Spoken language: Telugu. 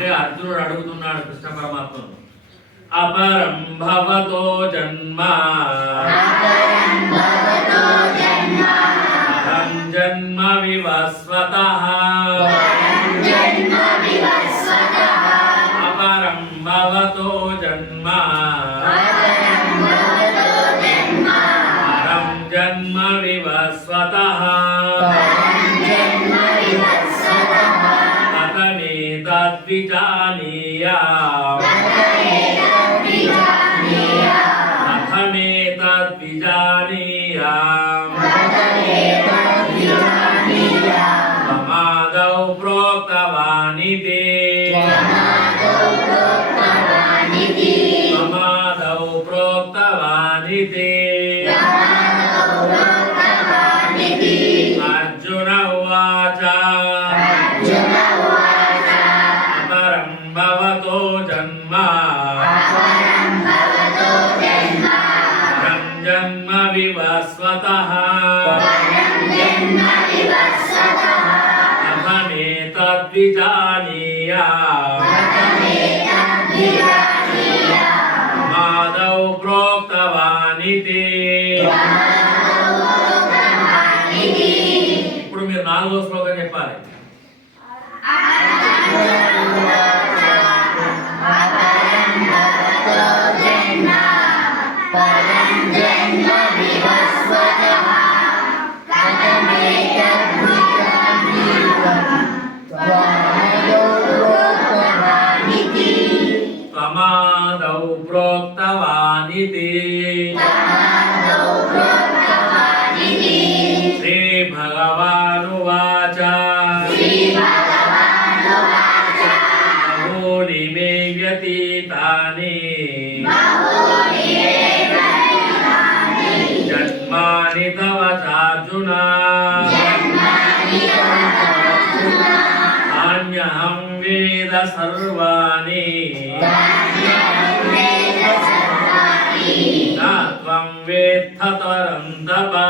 అంటే అర్జునుడు అడుగుతున్నాడు కృష్ణ పరమాత్మను, అపరం భవతో జన్మ అహం జన్మ వివస్వతః అపరం భవతో జన్మ అహం జన్మ వివస్వతః కథమేతద్విజానీయామ్ మమాదౌ ప్రోక్తవానితి మమాదౌ ప్రోక్తవానితి అర్జున ఉవాచ అపరం భవతో జన్మ అహం జన్మ వివస్వతః కథమేతద్విజానీయామ్ మాధవ్ ప్రోక్తవానితి. ఇప్పుడు మీరు 4వ శ్లోకం చెప్పాలి. త్వమాదౌ ప్రోక్తవానితి. శ్రీ భగవానువాచ బహూని మే వ్యతీతాని జన్మాని తవ చార్జున నాన్యహం వేద సర్వాణి నా త్వం వేత్త తరంతపా.